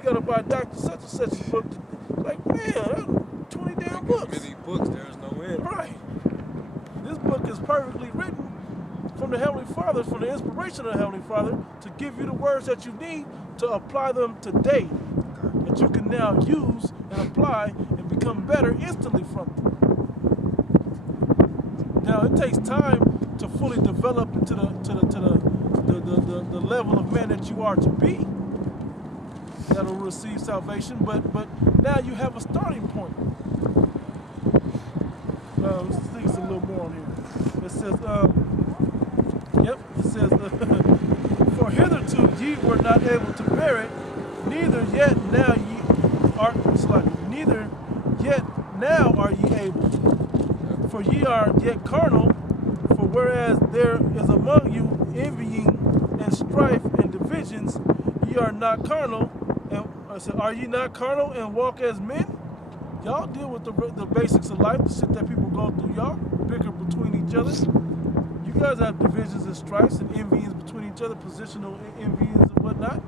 you gotta buy Dr. Such and Such's book. Like, man, that's 20 damn books. Many books, there's no end. Right. This book is perfectly written from the Heavenly Father, from the inspiration of the Heavenly Father, to give you the words that you need to apply them today, that you can now use and apply and become better instantly from them. Now it takes time to fully develop into the level of man that you are to be, that'll receive salvation. But now you have a starting point. Let's think it's a little more on here. It says, it says, for hitherto ye were not able to bear it, neither yet now are ye able. For ye are yet carnal, for whereas there is among you envying and strife and divisions, ye are not carnal, and are ye not carnal and walk as men? Y'all deal with the basics of life, the shit that people go through, y'all. Bicker between each other. You guys have divisions and strifes and envyings between each other, positional envyings and whatnot.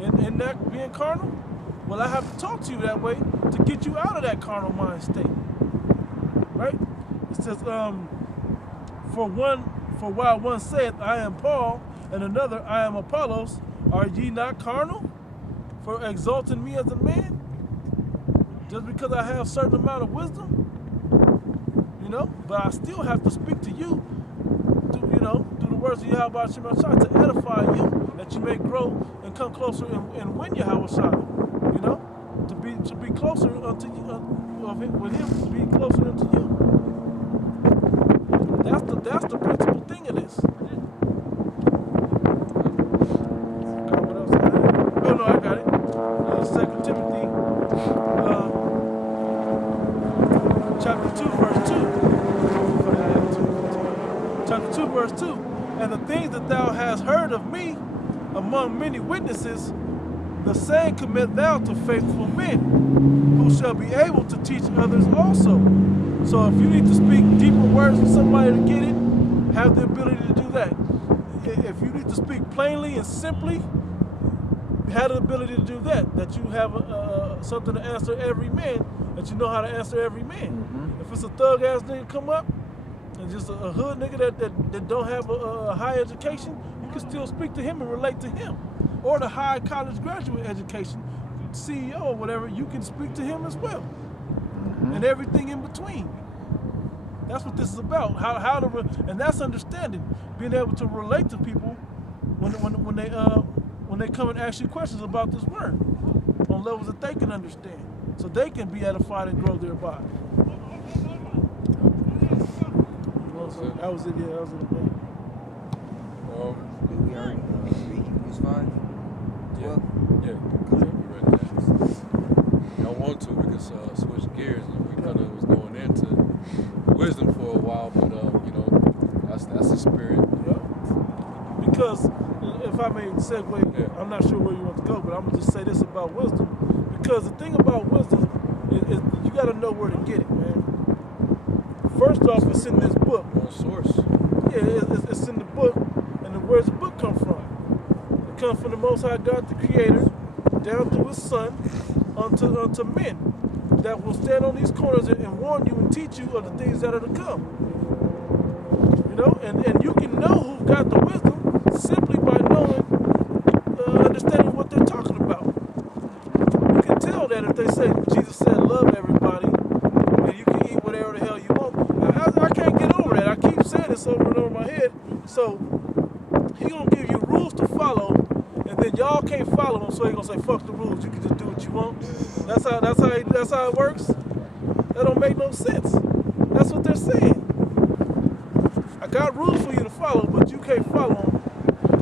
And that being carnal? Well, I have to talk to you that way to get you out of that carnal mind state. Right? It says, for while one saith, I am Paul, and another, I am Apollos, are ye not carnal for exalting me as a man? Just because I have a certain amount of wisdom? You know? But I still have to speak to you, through the words of Yahweh Shema Shai, to edify you, that you may grow and come closer and win Yahweh Shai. You know? To be closer unto you, with him, to be closer unto you. That's the principal thing of this. What else I have? Oh no, I got it. 2 Timothy chapter 2 verse 2. Chapter 2 verse 2. And the things that thou hast heard of me among many witnesses, the same commit thou to faithful men, who shall be able to teach others also. So if you need to speak deeper words to somebody to get it, have the ability to do that. If you need to speak plainly and simply, have the ability to do that. That you have something to answer every man, that you know how to answer every man. Mm-hmm. If it's a thug ass nigga come up, and just a hood nigga that don't have a high education, you can still speak to him and relate to him. Or the high college graduate education, CEO or whatever, you can speak to him as well. Mm-hmm. And everything in between. That's what this is about. And that's understanding, being able to relate to people when they come and ask you questions about this word on levels that they can understand, so they can be edified and grow thereby. That was it. Yeah, that was it. Did we already read Hebrews 5? Yeah. We read that. I want to because switch gears, and we kind of was going into wisdom for a while, but that's the spirit. Yeah. Because if I may segue, I'm not sure where you want to go, but I'm gonna just say this about wisdom. Because the thing about wisdom is you got to know where to get it, man. First off, it's in this book. Source. Yeah, it's in the book, and where's the book come from? It comes from the Most High God, the Creator, down through His Son, unto men that will stand on these corners and warn you and teach you of the things that are to come. You know, and you can know who got the wisdom simply by knowing, understanding what they're talking about. You can tell that if they say Jesus said love everybody, and you can eat whatever the hell you want. I can't get over that. I keep saying this over and over in my head. So He gonna give you rules to follow, and then y'all can't follow them. So He gonna say fuck the rules. You can just do what you want. That's how it works. That don't make no sense. That's what they're saying. I got rules for you to follow, but you can't follow them.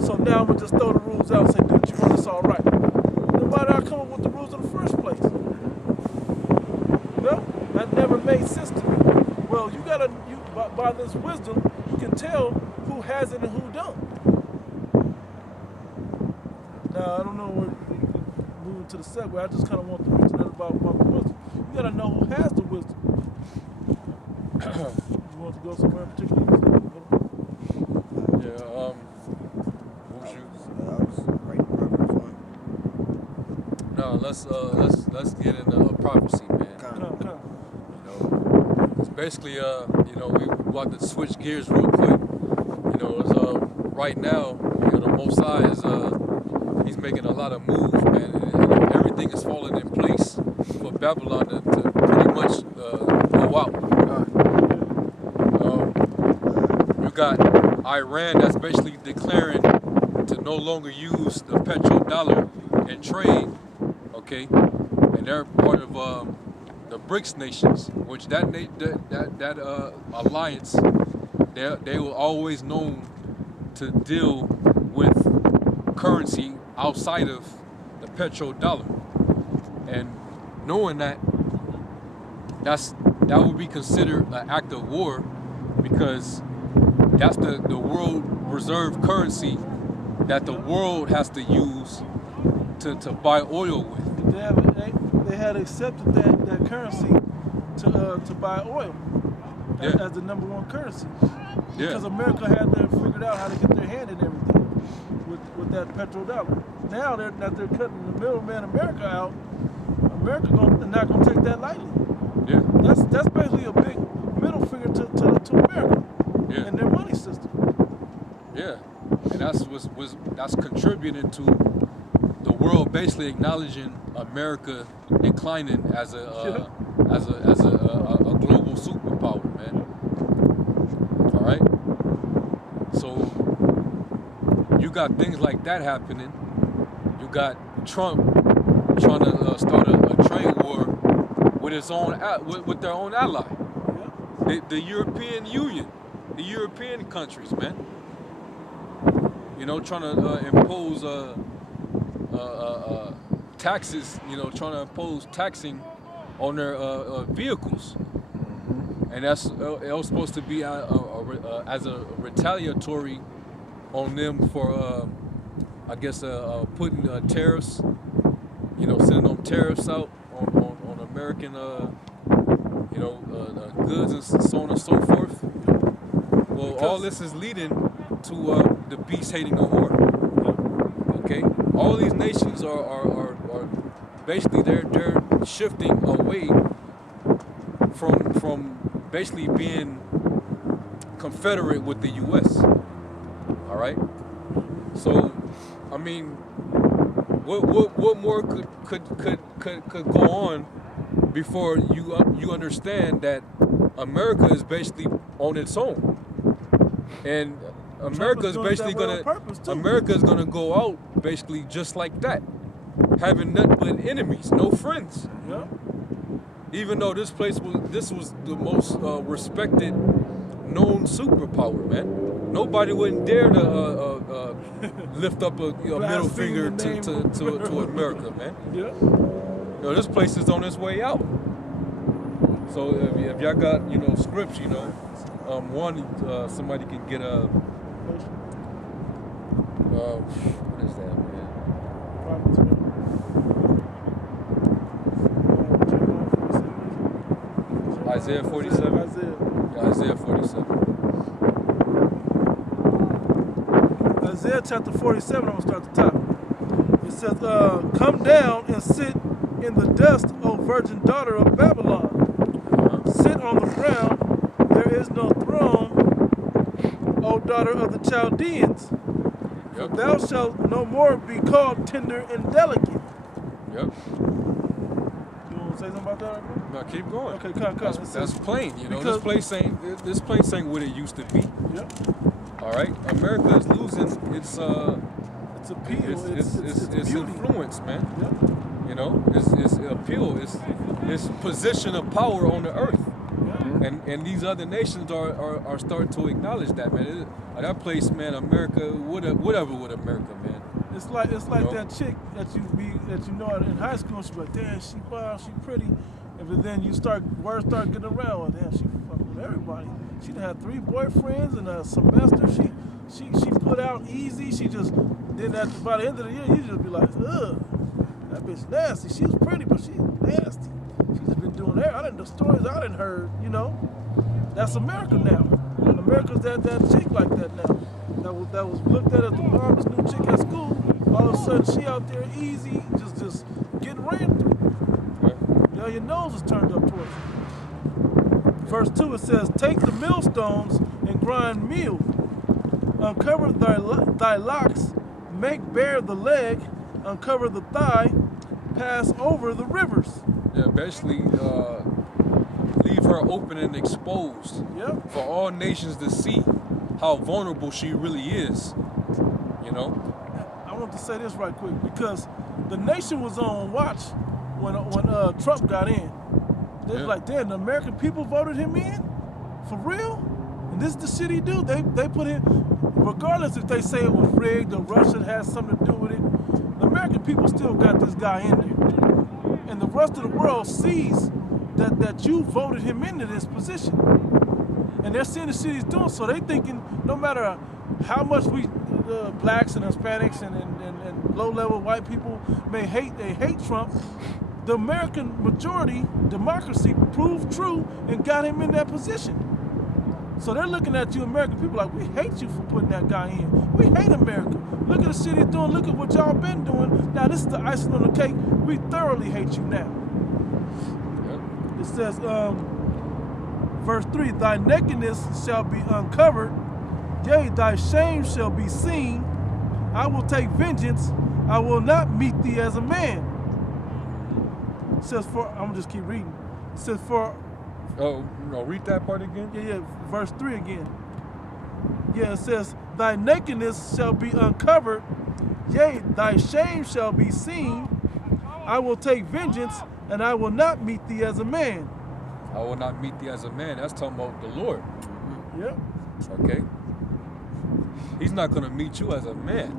So now I'm gonna just throw the rules out and say do what you want. It's all right. Then why did I come up with the rules in the first place? You know, that never made sense to me. Well, by this wisdom, you can tell who has it and who don't. Now, I don't know where moving to the segue. I just kind of want to mention that about the wisdom. You got to know who has the wisdom. You want to go somewhere in particular? Who's you? I was writing Proverbs 1. no. Let's get into prophecy, man. Come. You know, it's basically you know, we want to switch gears real quick. You know, it's right now, you know, the Most High is he's making a lot of moves, man, and everything is falling in place for Babylon to pretty much go out. You got Iran that's basically declaring to no longer use the petrodollar in trade, okay, and they're part of the BRICS nations, which that alliance, they were always known to deal with currency outside of the petrodollar, and knowing that would be considered an act of war, because that's the world reserve currency that the world has to use to buy oil with. They had accepted that currency to buy oil as the number one currency. Because America had figured out how to get their hand in everything with that petrodollar. Now that they're cutting the middleman America out, America not going to take that lightly. Yeah. That's basically a big middle finger to America and their money system. Yeah, and that's contributing to the world basically acknowledging America declining as a global superpower, man. All right. So you got things like that happening. You got Trump trying to start a trade war with his own with their own ally, the European Union, the European countries, man. You know, trying to impose taxes. You know, trying to impose taxing on their vehicles, and it was supposed to be as a retaliatory on them for, I guess, putting tariffs. You know, sending them tariffs out on American, goods and so on and so forth. Well, all this is leading to the beast hating the war. Okay, all these nations are basically they're shifting away from basically being confederate with the U.S. All right, so I mean, what more could go on before you understand that America is basically on its own, and America's basically gonna go out basically just like that, having nothing but enemies, no friends. Yeah. Even though this was the most respected, known superpower, man. Nobody wouldn't dare to lift up a middle finger to America, man. Yeah. You know, this place is on its way out. So if y'all got scripts, somebody can get a what is that, man? Isaiah 47. Isaiah 47. Isaiah chapter 47. I'm gonna start at the top. It says, "Come down and sit in the dust, O virgin daughter of Babylon. Sit on the ground, there is no throne, O daughter of the Chaldeans. Yep. Thou shalt no more be called tender and delicate." Yep. You want to say something about that? Now keep going. Okay, come. That's plain. This place ain't what it used to be. Yep. All right. America is losing its appeal, its beauty. influence, man. Yep. You know, its appeal, its position of power on the earth. And these other nations are starting to acknowledge that, man. That place, man, America, whatever with America, man. It's like that chick that you know in high school. She's like, damn, she fine, she pretty, and then word start getting around. Well, damn, she fucking with everybody. She done had 3 boyfriends in a semester. She put out easy. She just did that. By the end of the year, you just be like, ugh, that bitch nasty. She was pretty, but she's nasty. She's just been doing that. The stories I done heard, that's America now. America's that chick like that now. That was looked at as the marvelous new chick at school. All of a sudden, she out there easy, just getting ran through. Yeah, your nose is turned up towards you. Verse 2, it says, take the millstones and grind meal. Uncover thy locks, make bare the leg, uncover the thigh, pass over the rivers. Yeah, basically, leave her open and exposed Yep. for all nations to see how vulnerable she really is. You know? I want to say this right quick because the nation was on watch when Trump got in. They was like, damn, the American people voted him in? For real? And this is the shit he do. They put him, regardless if they say it was rigged or Russia has something to do with it, the American people still got this guy in there. And the rest of the world sees that you voted him into this position. And they're seeing the shit he's doing, so they thinking no matter how much we blacks and Hispanics and low-level white people may hate Trump, the American majority, democracy, proved true and got him in that position. So they're looking at you American people like, we hate you for putting that guy in. We hate America. Look at the shit he's doing. Look at what y'all been doing. Now this is the icing on the cake. We thoroughly hate you now. It says, verse 3, thy nakedness shall be uncovered, yea, thy shame shall be seen. I will take vengeance. I will not meet thee as a man. It says, for, I'm gonna just keep reading. It says, for. Oh, no, read that part again. Yeah, verse 3 again. Yeah, it says, thy nakedness shall be uncovered, yea, thy shame shall be seen. I will take vengeance, and I will not meet thee as a man. I will not meet thee as a man. That's talking about the Lord. Yep. Okay? He's not going to meet you as a man.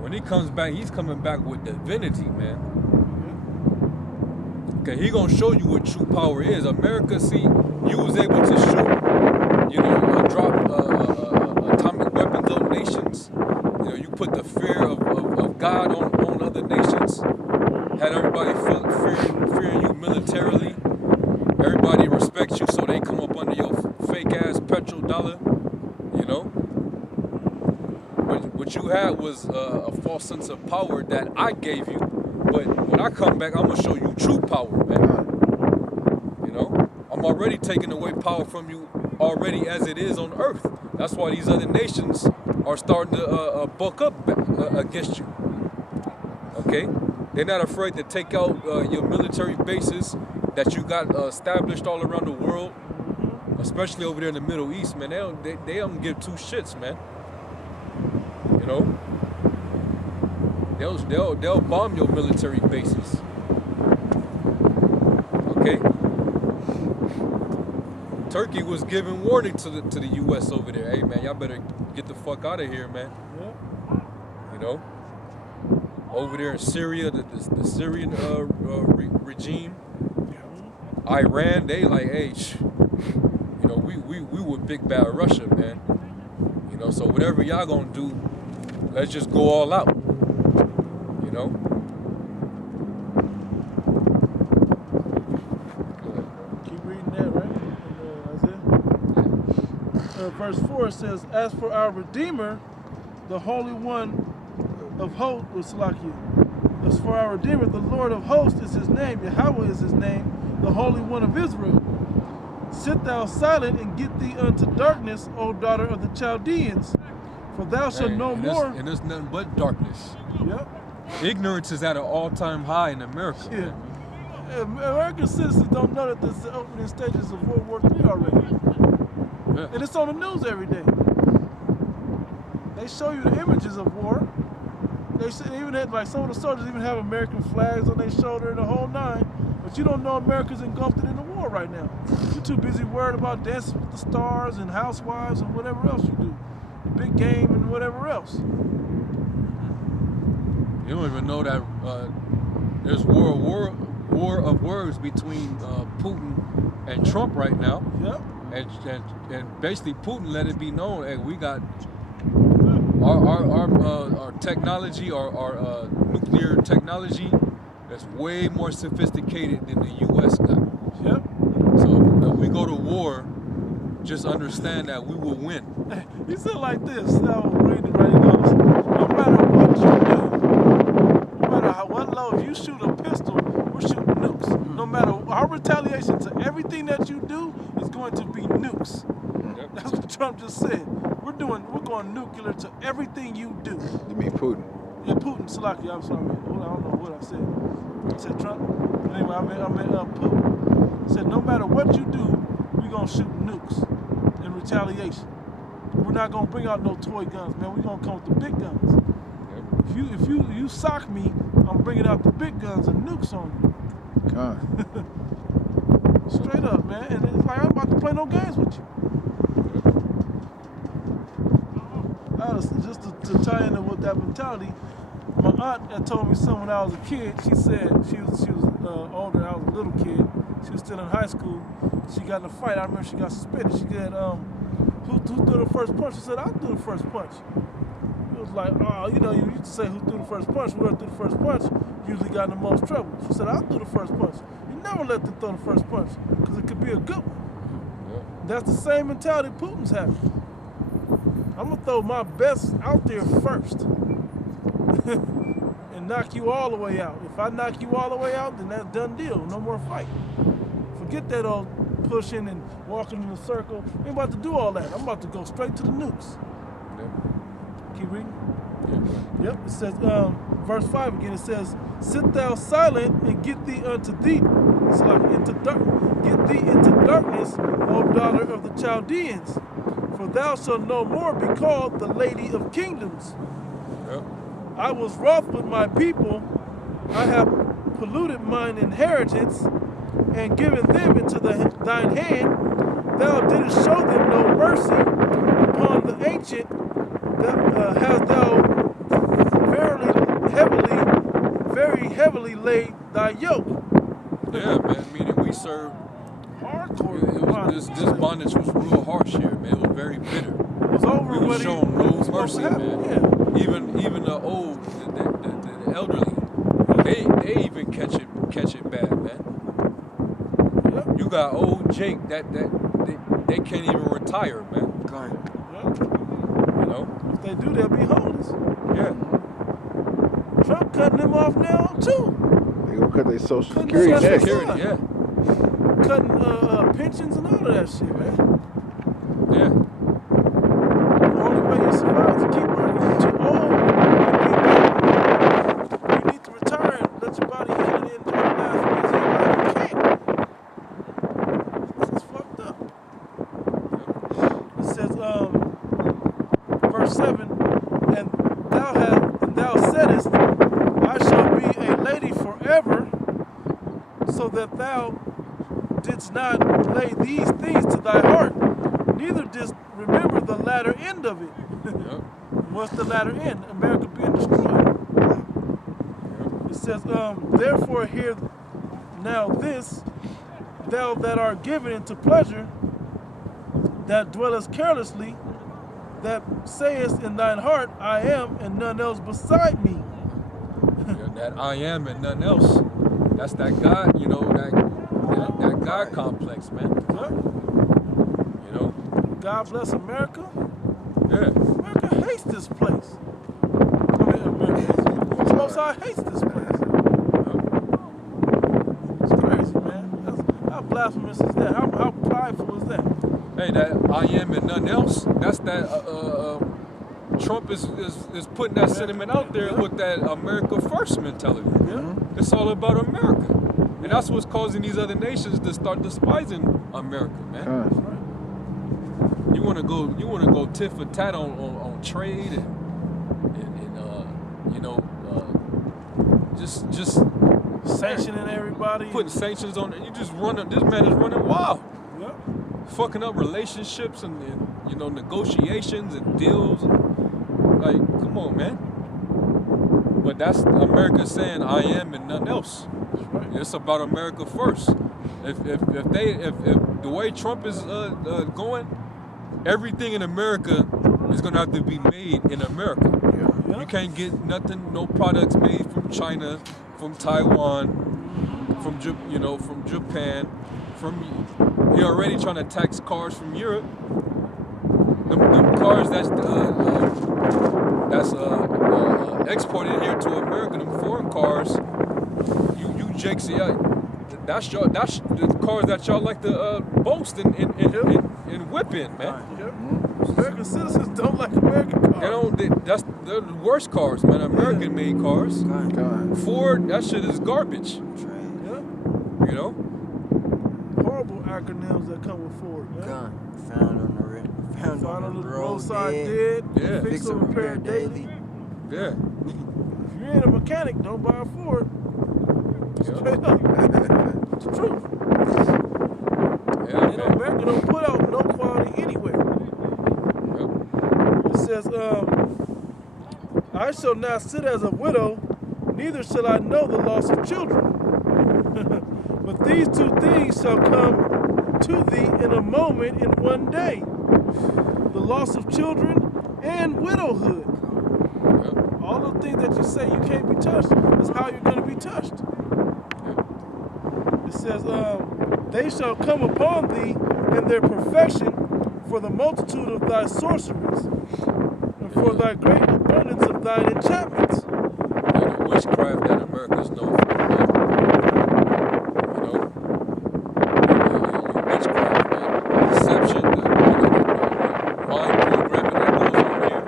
When he comes back, he's coming back with divinity, man. Okay, he going to show you what true power is. America, see, you was able to shoot, you know, drop atomic weapons on nations. You know, you put the fear of God on other nations. Had everybody fearing you militarily. Everybody respects you, so they come up under your fake-ass petrodollar, you know? But what you had was a false sense of power that I gave you. But when I come back, I'm going to show you true power, man. You know? I'm already taking away power from you already as it is on earth. That's why these other nations are starting to buck up against you. Okay? They're not afraid to take out your military bases that you got established all around the world, especially over there in the Middle East, man. They don't give two shits, man. You know, they'll bomb your military bases. Okay. Turkey was giving warning to the U.S. over there. Hey, man, y'all better get the fuck out of here, man. Yeah. You know. Over there in Syria, the Syrian regime, Iran, they like, hey, you know, we were big bad Russia, man. You know, so whatever y'all gonna do, let's just go all out. You know. Keep reading that, right? In Isaiah. Verse 4 says, as for our Redeemer, the Holy One of hosts, as for our Redeemer, the Lord of hosts is his name, Yahweh is his name, the Holy One of Israel. Sit thou silent and get thee unto darkness, O daughter of the Chaldeans, for thou shalt no more. And there's nothing but darkness. Yep. Ignorance is at an all-time high in America. Yeah. American citizens don't know that this is the opening stages of World War III already. Yeah. And it's on the news every day. They show you the images of war. They even had, like, some of the soldiers even have American flags on their shoulder and the whole nine, but you don't know America's engulfed in the war right now. You're too busy worried about Dancing with the Stars and Housewives and whatever else you do. The big game and whatever else. You don't even know that there's war of words between Putin and Trump right now. Yep. And basically Putin let it be known, hey, we got our technology, our nuclear technology, that's way more sophisticated than the U.S. got. Yep. So if we go to war, just understand that we will win. He said like this, I was reading it right, he goes, no matter what you do, no matter what know if you shoot a pistol, we're shooting nukes. No matter our retaliation to everything that you do is going to be nukes. Yep. That's what Trump just said. We're going nuclear to everything you do. You mean Putin? Yeah, Putin, Salaki, I'm sorry. I don't know what I said. I said Trump. Anyway, I meant Putin. Said no matter what you do, we're gonna shoot nukes in retaliation. We're not gonna bring out no toy guns, man. We're gonna come with the big guns. Yep. If you sock me, I'm bringing out the big guns and nukes on you. God. Straight up, man. And it's like I'm about to play no games with you. Just to tie into with that mentality, my aunt had told me something when I was a kid. She said she was older. I was a little kid. She was still in high school. She got in a fight. I remember she got suspended. She said, who threw the first punch? She said, I threw the first punch. It was like, oh, you used to say who threw the first punch. Whoever threw the first punch usually got in the most trouble. She said, I threw the first punch. You never let them throw the first punch because it could be a good one. Yep. That's the same mentality Putin's having. I'm gonna throw my best out there first and knock you all the way out. If I knock you all the way out, then that's done deal. No more fight. Forget that old pushing and walking in a circle. We ain't about to do all that. I'm about to go straight to the nukes. Yep. Keep reading. Yep. Yep. It says, verse 5 again. It says, "Sit thou silent and get thee unto thee." It's like get thee into darkness, O daughter of the Chaldeans. For thou shalt no more be called the Lady of Kingdoms. Yep. I was wroth with my people. I have polluted mine inheritance and given them into thine hand. Thou didst show them no mercy upon the ancient. Hast thou very heavily laid thy yoke. Yeah, man. Meaning we serve. Hardcore. This bondage was real harsh here, man. It was very bitter. It was over We was shown no mercy, man. Yeah. Even the old, the elderly, they even catch it bad, man. Yep. You got old Jake that they can't even retire, man. God. Yep. You know? If they do, they'll be homeless. Yeah. Trump cutting them off now too. They gonna cut their social Cutting security their next. security. Yeah. Cutting pensions and all of that shit, man. Yeah. The only way you survive is to keep working. You're too old. You need to retire and let your body heal and enjoy the last years of your life. You can't. It's fucked up. It says, verse 7, and thou saidest, I shall be a lady forever, so that thou didst not lay these things to thy heart, neither didst remember the latter end of it. Yep. What's the latter end? America being destroyed. It says, therefore hear now this, thou that art given into pleasure, that dwellest carelessly, that sayest in thine heart, I am, and none else beside me. Yeah, that I am and nothing else. That's that God, that God complex, man. Huh? You know? God bless America. Yeah. America hates this place. I mean, America hates it. Most High hates this place. It's crazy, man. How blasphemous is that? How prideful is that? Hey, that I am and nothing else. That's that. Trump is putting that sentiment out there with that America First mentality. Yeah. It's all about America, and that's what's causing these other nations to start despising America, man. God. You want to go tit for tat on trade and just Sanctioning everybody. putting sanctions on it. You just running. This man is running wild, Yep. fucking up relationships and negotiations and deals. And, like, come on, man. But that's America saying I am and nothing else. That's right. It's about America first. If the way Trump is going, everything in America is gonna have to be made in America. Yeah. You can't get nothing, no products made from China, from Taiwan, from Japan, he already trying to tax cars from Europe. Them cars that's exported here to America, them foreign cars, Jake, see, that's the cars that y'all like to boast and whip in, man. American citizens don't like American cars. They're the worst cars, man. American-made cars. God. Ford, that shit is garbage. Yeah. You know. Horrible acronyms that come with Ford, man. Gun. Found on the roadside dead. dead. Yeah. Fix or repair daily. Yeah. If you ain't a mechanic, don't buy a Ford. Straight up. It's the truth. Yeah, You know, America don't put out no quality anywhere. It says, I shall not sit as a widow, neither shall I know the loss of children. But these two things shall come to thee in a moment, in one day. The loss of children and widowhood. All the things that you say you can't be touched is how you're going to be touched. It says, they shall come upon thee in their perfection for the multitude of thy sorceries, and for thy great abundance of thine enchantments. The witchcraft that America's known for. You know, the witchcraft, man, deception, the mind programming that goes on here.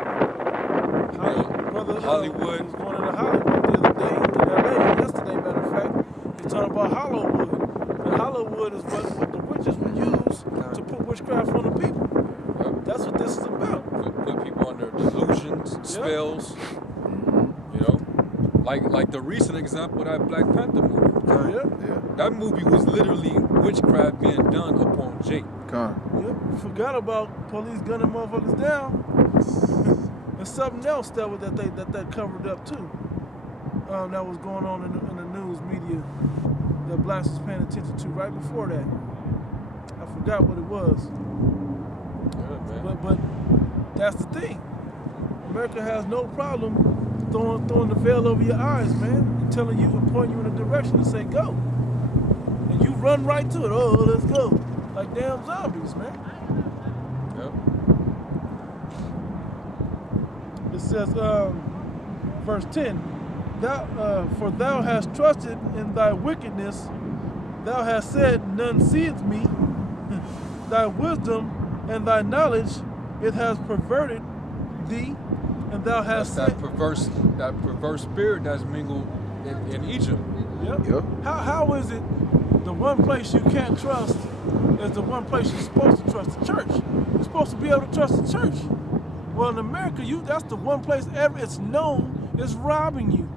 Brother, Hollywood. was going into Hollywood the other day, in LA, yesterday, matter of fact. He's talking about Hollowwood. And Hollowwood is what the witches would use to put witchcraft on the people. That's what this is about. Put people under delusions, spells. You know, like the recent example of that Black Panther movie. Yeah. That movie was literally witchcraft being done upon Jake. God. Yep. You forgot about police gunning motherfuckers down. There's something else that covered up too. That was going on in the news media that blacks was paying attention to right before that. I forgot what it was. Yeah, man. But that's the thing. America has no problem throwing the veil over your eyes, man, and telling you and pointing you in a direction and say go. And you run right to it. Oh, let's go. Like damn zombies, man. Yep. It says, verse 10, for thou hast trusted in thy wickedness, thou hast said, none seeth me. Thy wisdom and thy knowledge, it has perverted thee, and thou hast That's that perverse spirit that's mingled in Egypt. Yep. How is it the one place you can't trust is the one place you're supposed to trust, the church? You're supposed to be able to trust the church. Well, in America, that's the one place it's known is robbing you.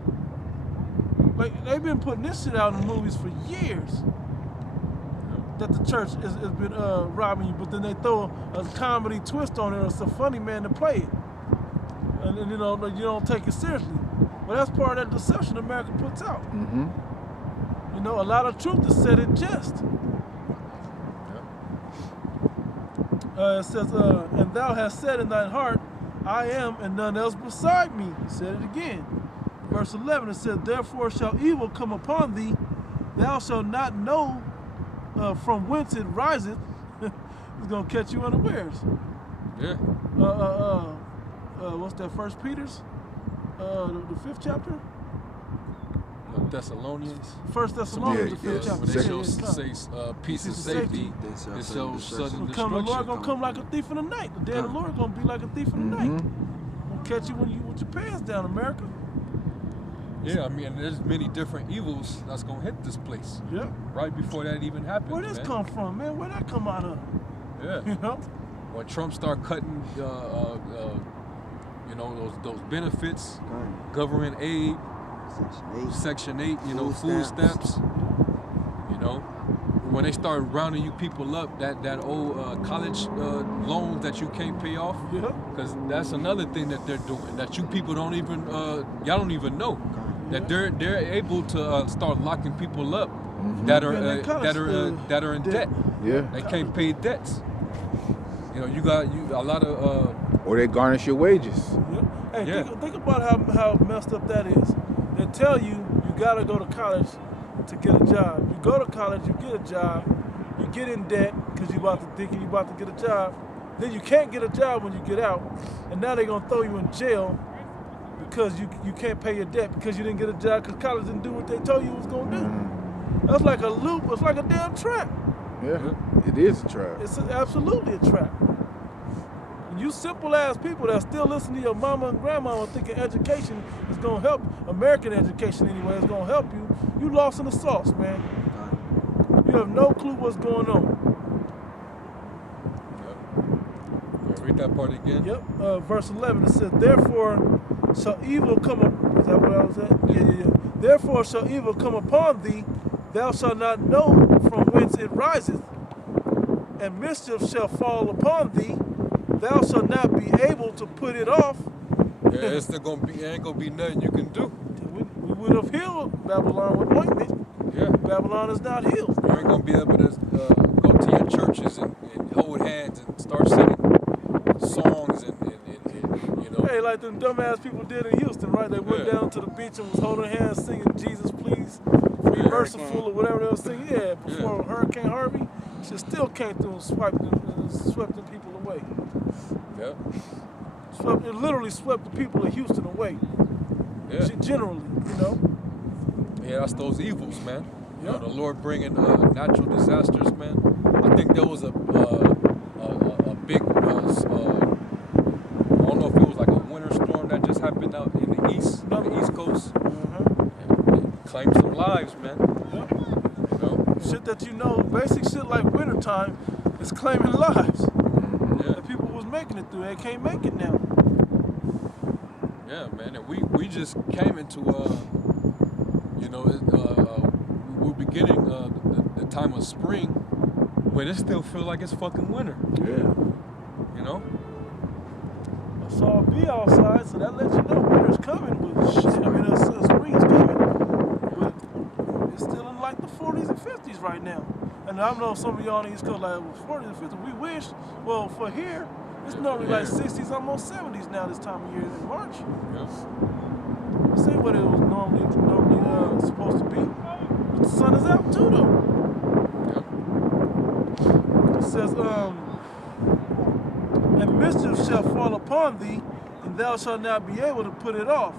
Like, they've been putting this shit out in movies for years. That the church has been robbing you, but then they throw a comedy twist on it or it's a funny man to play it. And you know, you don't take it seriously. But that's part of that deception America puts out. Mm-hmm. You know, a lot of truth is said in jest. It says, and thou hast said in thine heart, I am and none else beside me. He said it again. Verse 11, it says, therefore shall evil come upon thee, thou shalt not know from whence it riseth. It's going to catch you unawares. Yeah. What's that, 1 Peter's? The 5th chapter? Thessalonians. 1 Thessalonians, Yeah, the 5th chapter. When they shall Yeah, say peace and safety, they shall sudden the destruction. Lord gonna come like a thief in the night. The day of the Lord gonna be like a thief in the night. Gonna catch you when you with your pants down, America. Yeah, I mean, there's many different evils that's gonna hit this place. Yeah. Right before that even happens. Where this man. come from, man? Where that come out of? Yeah. You know? When Trump start cutting, you know, those benefits, government aid, Section 8, you know, food stamps. You know, when they start rounding you people up, that old college loans that you can't pay off. Yeah. Because that's another thing that they're doing that you people don't even y'all don't even know that they're able to start locking people up that are that are in debt. Yeah. They can't pay debts. You know, you got a lot of Or they garnish your wages. Yeah. Hey, Yeah. think about how messed up that is. They tell you gotta go to college to get a job. You go to college, you get a job, you get in debt because you about to get a job. Then you can't get a job when you get out, and now they're gonna throw you in jail because you can't pay your debt because you didn't get a job because college didn't do what they told you it was gonna do. That's like a loop. It's like a damn trap. Yeah, it is a trap. It's absolutely a trap. You simple ass people that still listen to your mama and grandma thinking education is gonna help, American education anyway, is gonna help you. You lost in the sauce, man. You have no clue what's going on. Yep. Read that part again. Yep. Verse 11, it says, therefore shall evil come up. Is that where I was at? Yeah. Therefore shall evil come upon thee, thou shalt not know from whence it riseth, and mischief shall fall upon thee, thou shalt not be able to put it off. Yeah, it ain't gonna be nothing you can do. We would have healed Babylon with ointment. Yeah. Babylon is not healed. You ain't gonna be able to go to your churches and hold hands and start singing songs and you know. Hey, like them dumbass people did in Houston, right? They went down to the beach and was holding hands singing Jesus Please Be Merciful or whatever they were singing. Yeah, before Hurricane Harvey, she still came through and swept the people away. Yep. It literally swept the people of Houston away. Yeah. Generally, you know. Yeah, that's those evils, man. You know, Yep. the Lord bringing natural disasters, man. I think there was a big, I don't know if it was like a winter storm that just happened out in the east, on the East Coast. It claimed some lives, man. Yep. You know? Shit that you know, basic shit like wintertime is claiming lives. Yeah. That people was making it through, they can't make it now. Yeah, man. And we just came into, you know, we're beginning the time of spring, when it still feels like it's fucking winter. Yeah. You know? I saw it be outside, so that lets you know winter's coming, but shit, I mean, spring's coming. But it's still in like the 40s and 50s right now. And I know some of y'all on the East Coast like, well, 40s and 50s, we wish. Well, for here, it's normally like 60s, almost 70s now this time of year in March. Yeah. See what it was normally supposed to be. But the sun is out too, though. It says, and mischief shall fall upon thee, and thou shalt not be able to put it off.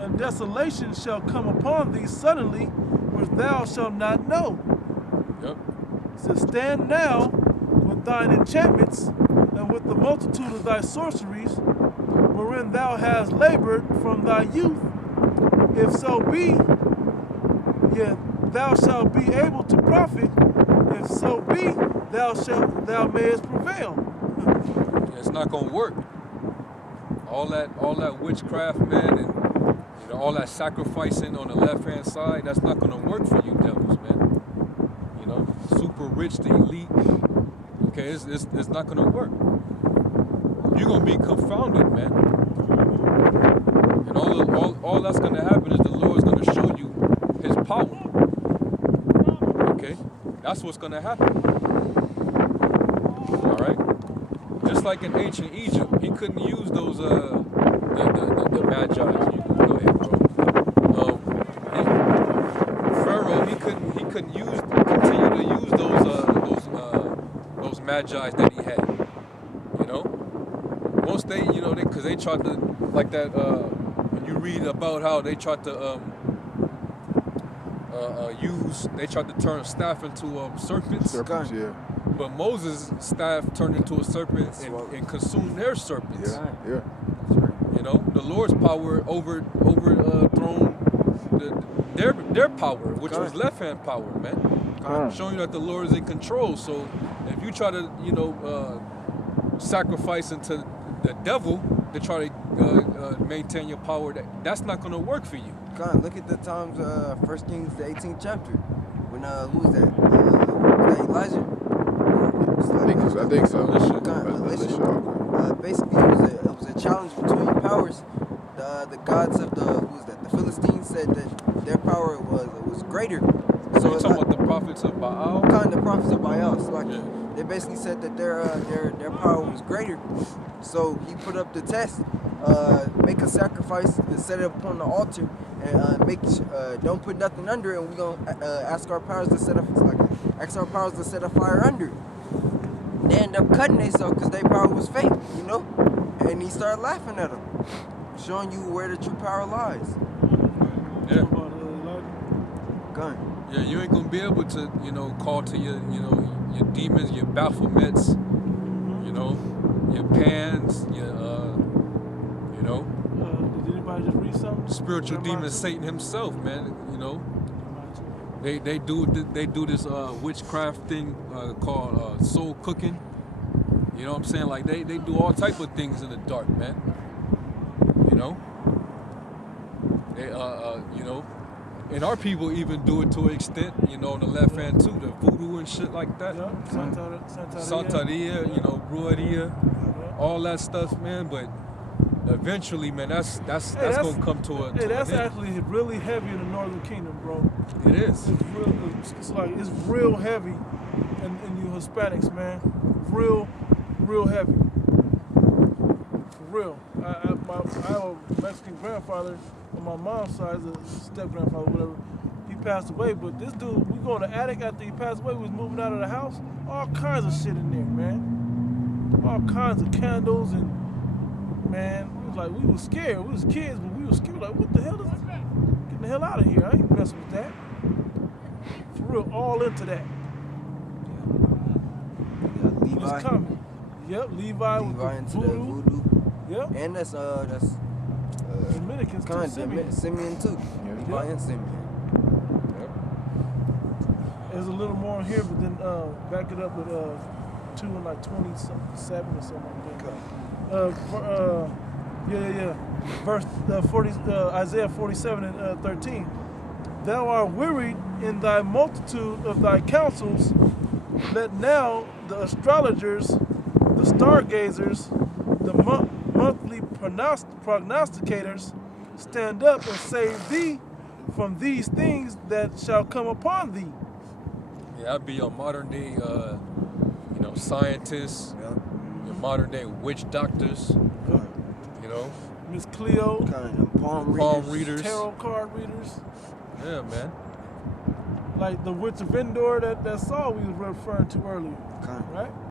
And desolation shall come upon thee suddenly, which thou shalt not know. Yep. It says, stand now with thine enchantments, and with the multitude of thy sorceries, wherein thou hast labored from thy youth. If so be, yet thou shalt be able to profit. If so be, thou mayest prevail. It's not gonna work. All that witchcraft, man, and you know, all that sacrificing on the left-hand side, that's not gonna work for you devils, man. You know, super rich, the elite. Okay, it's not gonna work. You're gonna be confounded, man. And all that's gonna happen is the Lord's gonna show you His power. Okay, that's what's gonna happen. All right. Just like in ancient Egypt, he couldn't use those the magi. You can go ahead, bro. Pharaoh, he couldn't continue to use those magi that he had. You know, once because they tried to, like that. When you read about how they tried to they tried to turn staff into serpents. Serpents, yeah. But Moses' staff turned into a serpent and consumed their serpents. Yeah. You know, the Lord's power overthrown their power, which was left-hand power, man. Showing you that the Lord is in control. So if you try to, sacrifice into the devil to try to maintain your power, that's not going to work for you. God, look at the times, 1 Kings, the 18th chapter. When, who was that? Was that Elijah? I think so. Basically, it was a challenge between powers. The gods of the Philistines said that their power was greater. So you're talking about the prophets of Baal? Kind of the prophets of Baal. So they basically said that their power was greater. So he put up the test: make a sacrifice and set it up on the altar, and don't put nothing under it. And we're gonna ask our powers to set a fire under it. They end up cutting themselves because their power was fake, you know? And he started laughing at them, showing you where the true power lies. Yeah. Gun. Yeah, you ain't gonna be able to, you know, call to your, you know, your demons, your Baphomets, you know, your Pans, your, you know. Did anybody just read something? Spiritual demon Satan himself, man. You know, they do this witchcraft thing called soul cooking. You know what I'm saying? Like they do all type of things in the dark, man. You know, they you know, and our people even do it to an extent. You know, on the left hand too, the voodoo and shit like that. Yeah, Santeria, you know, brujeria, all that stuff, man. But eventually, man, that's gonna come to a. Hey, that's actually really heavy in the Northern Kingdom, bro. It is. It's real heavy in you Hispanics, man. Real heavy. For real. I have a Mexican grandfather on my mom's side, a step grandfather, whatever. He passed away, but this dude, we go in the attic after he passed away. We was moving out of the house. All kinds of shit in there, man. All kinds of candles and. Man, it was like we was scared. We was kids, but we was scared. Like, what the hell is this? Get the hell out of here. I ain't messing with that. For real, all into that. Levi. It's coming. Yep, Levi with the into voodoo. the voodoo. Yep. And that's Dominicans kind too, of Simeon too. Levi and Simeon. There's a little more here, but then back it up with 2 and like 27 or something like that. Verse 40, Isaiah 47 and 13. Thou art wearied in thy multitude of thy counsels. Let now the astrologers, the stargazers, the monthly prognosticators stand up and save thee from these things that shall come upon thee. Yeah, I'd be your modern day, you know, scientists. Yeah. Modern day witch doctors, you know, Miss Cleo, Kind of palm readers, tarot card readers. Yeah, man. Like the Witch of Endor that Saul we was referring to earlier, Kind of. right?